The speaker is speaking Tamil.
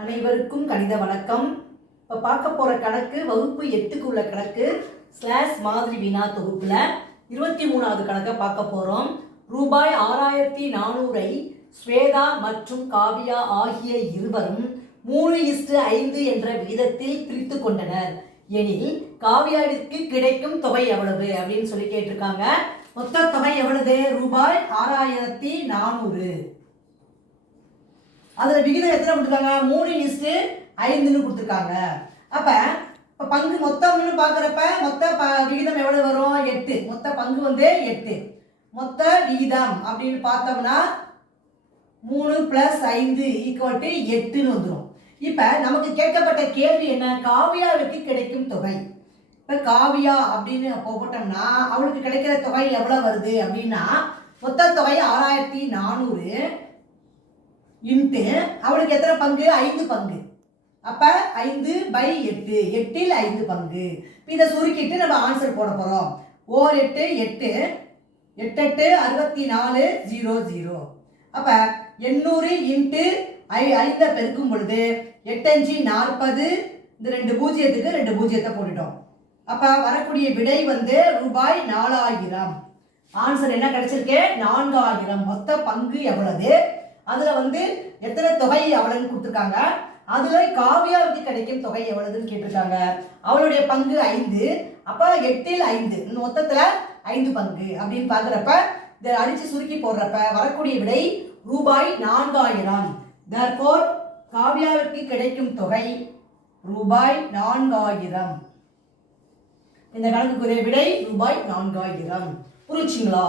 அனைவருக்கும் கணித வணக்கம். இப்போ பார்க்க போகிற கணக்கு வகுப்பு 8க்கு உள்ள கணக்கு ஸ்லாஷ் மாதிரி வினா தொகுப்பில் 23வது கணக்கை பார்க்க போகிறோம். ரூபாய் 6400ஐ ஸ்வேதா மற்றும் காவியா ஆகிய இருவரும் 3:5 என்ற விகிதத்தில் பிரித்து கொண்டனர் எனில் காவியாவிற்கு கிடைக்கும் தொகை எவ்வளவு அப்படின்னு சொல்லி கேட்டிருக்காங்க. மொத்த தொகை எவ்வளவு? ரூபாய் 6400. அதில் விகிதம் எத்தனை கொடுத்துருக்காங்க? 3:5 கொடுத்துருக்காங்க. அப்போ பங்கு மொத்தம்னு பார்க்குறப்ப மொத்த விகிதம் எவ்வளோ வரும்? 8. மொத்த பங்கு 8. மொத்த விகிதம் அப்படின்னு பார்த்தோம்னா 3 + 5 = 8ன்னு வந்துடும். இப்போ நமக்கு கேட்கப்பட்ட கேள்வி என்ன? காவியாவுக்கு கிடைக்கும் தொகை. இப்போ காவியா அப்படின்னு போட்டோம்னா அவளுக்கு கிடைக்கிற தொகை எவ்வளோ வருது அப்படின்னா மொத்த தொகை 6400 இன்ட்டு அவளுக்கு எத்தனை பங்கு? 5 பங்கு. அப்போ 5/8, 8ல் 5 பங்கு. இதை சுருக்கிட்டு நம்ம ஆன்சர் போட போகிறோம். 8 8 8 64 00. அப்போ 800 இன்ட்டு 5 பெருக்கும் பொழுது 8 5 40. இந்த 2 பூஜ்ஜியத்துக்கு 2 பூஜ்ஜியத்தை போட்டுட்டோம். அப்போ வரக்கூடிய விடை ரூபாய் 4000. ஆன்சர் என்ன கிடைச்சிருக்கு? 4000. மொத்த பங்கு எவ்வளவு? அதில் எத்தனை தொகை எவ்வளவுன்னு கொடுத்துருக்காங்க. அதில் காவியாவுக்கு கிடைக்கும் தொகை எவ்வளவுன்னு கேட்டிருக்காங்க. அவளுடைய பங்கு 5. அப்போ 8ல் 5 மொத்தத்தில் 5 பங்கு அப்படின்னு பார்க்குறப்ப இதை அடித்து சுருக்கி போடுறப்ப வரக்கூடிய விடை ரூபாய் 4000. therefore காவியாவிற்கு கிடைக்கும் தொகை ரூபாய் 4000. இந்த கணக்குக்குரிய விடை ரூபாய் 4000. புரிச்சுங்களா?